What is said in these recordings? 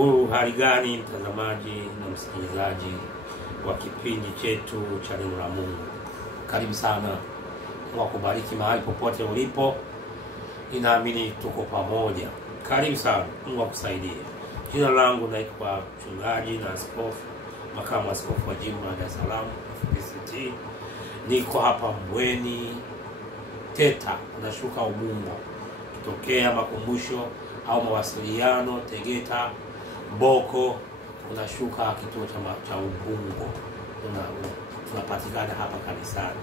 Hali gani mtazamaji na msikilizaji wa kipindi chetu cha neno la Mungu? Karibu sana. Mungu akubariki mahali popote ulipo. Ninaamini tuko pamoja. Karibu sana. Mungu akusaidie. Jina langu naitwa mchungaji na askofu, makamu askofu wa jimbo la Dar es Salaam FPCT. Niko hapa Mbweni Teta, unashuka Ubungo. Kitokea makumbusho au mawasiliano Tegeta Boko, unashuka kituo cha Ubungo. Tunapatikana hapa kanisani.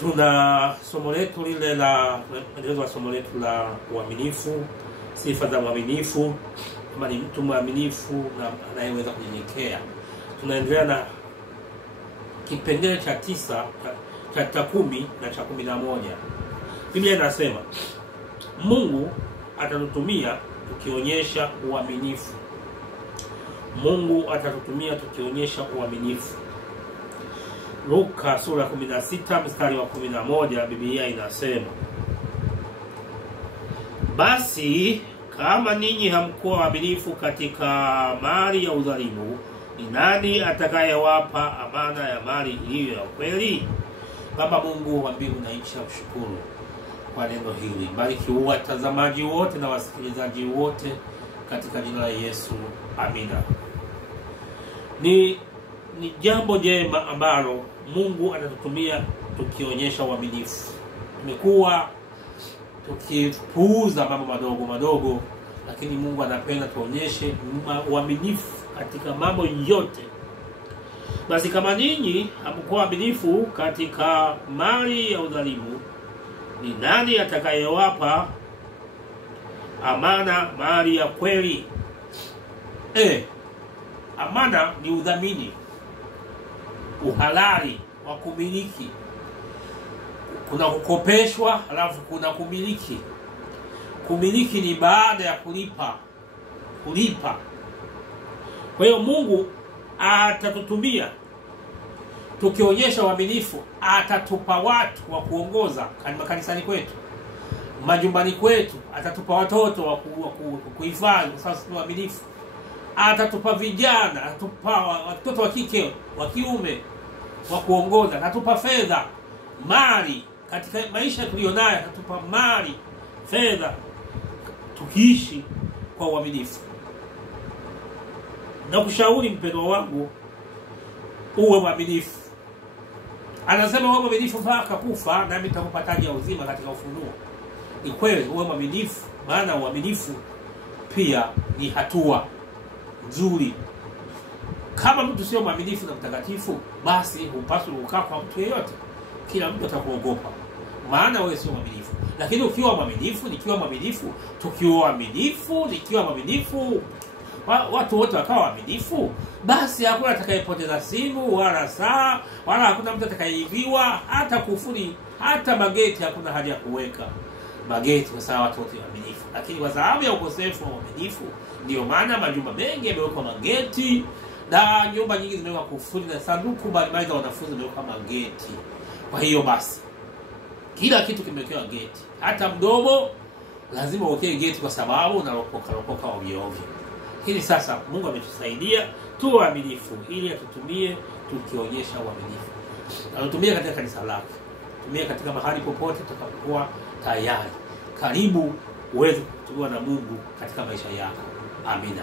Tuna somo letu lile la somo letu la uaminifu, sifa za uaminifu, kama ni mtu mwaminifu na anayeweza kunyenyekea. Tunaendelea na kipengele cha 9 cha 10 na cha 11. Biblia inasema Mungu atatutumia tukionyesha uaminifu. Mungu atatutumia tukionyesha uaminifu. Luka sura 16 mstari wa 11, Biblia inasema, basi kama ninyi hamkuwa waaminifu katika mali ya udhalimu, ni nani atakayewapa amana ya mali iliyo ya kweli? Baba Mungu wa mbingu na nchi, nakushukuru kwa neno hili. Bariki watazamaji wote na wasikilizaji wote katika jina la Yesu. Amina. Ni jambo jema ambalo Mungu anatutumia tukionyesha uaminifu. Tumekuwa tukipuuza mambo madogo madogo, lakini Mungu anapenda tuonyeshe uaminifu katika mambo yote. Basi kama ninyi hamkuwa waaminifu katika mali ya udhalimu, ni nani atakayewapa amana mali ya kweli? Amana ni udhamini, uhalali wa kumiliki. Kuna kukopeshwa, halafu kuna kumiliki. Kumiliki ni baada ya kulipa. Kwa hiyo Mungu atatutumia tukionyesha uaminifu. Atatupa watu wa kuongoza kanisani kwetu, majumbani kwetu. Atatupa watoto wa kuhifadhi kwa sababu ni waaminifu. Atatupa vijana, atatupa watoto wa kike, wa kiume wa kuongoza. Atatupa fedha, mali katika maisha tulionayo. Atatupa mali, fedha, tukiishi kwa uaminifu. Na kushauri mpendwa wangu, uwe mwaminifu. Anasema uwe mwaminifu mpaka kufa, nami nitakupa taji ya uzima katika Ufunuo. Ni kweli, uwe mwaminifu, maana uaminifu pia ni hatua nzuri. Kama mtu sio mwaminifu na mtakatifu, basi hupaswi kukaa kwa mtu yeyote. Kila mtu atakuogopa, maana wewe sio mwaminifu. Lakini ukiwa mwaminifu, nikiwa mwaminifu, nikiwa mwaminifu, watu wote wakawa waaminifu, basi hakuna atakayepoteza simu wala saa, wala hakuna mtu atakayeibiwa, hata kufuri, hata mageti hakuna haja ya kuweka mageti kwa sababu watu wote waaminifu. Lakini kwa sababu ya ukosefu wa uaminifu, ndio maana majumba mengi yamewekwa mageti, na nyumba nyingi zimewekwa kufuri, na sanduku mbalimbali za wanafunzi zimewekwa mageti. Kwa hiyo basi kila kitu kimewekewa geti, hata mdomo lazima uweke geti, kwa sababu unalopoka ovyo ovyo. Hili sasa Mungu ametusaidia tuwe waaminifu, ili atutumie tukionyesha uaminifu. Anatumia katika kanisa lake, tumia katika mahali popote tutakapokuwa tayari. Karibu uweze kutumiwa na Mungu katika maisha yako. Amina.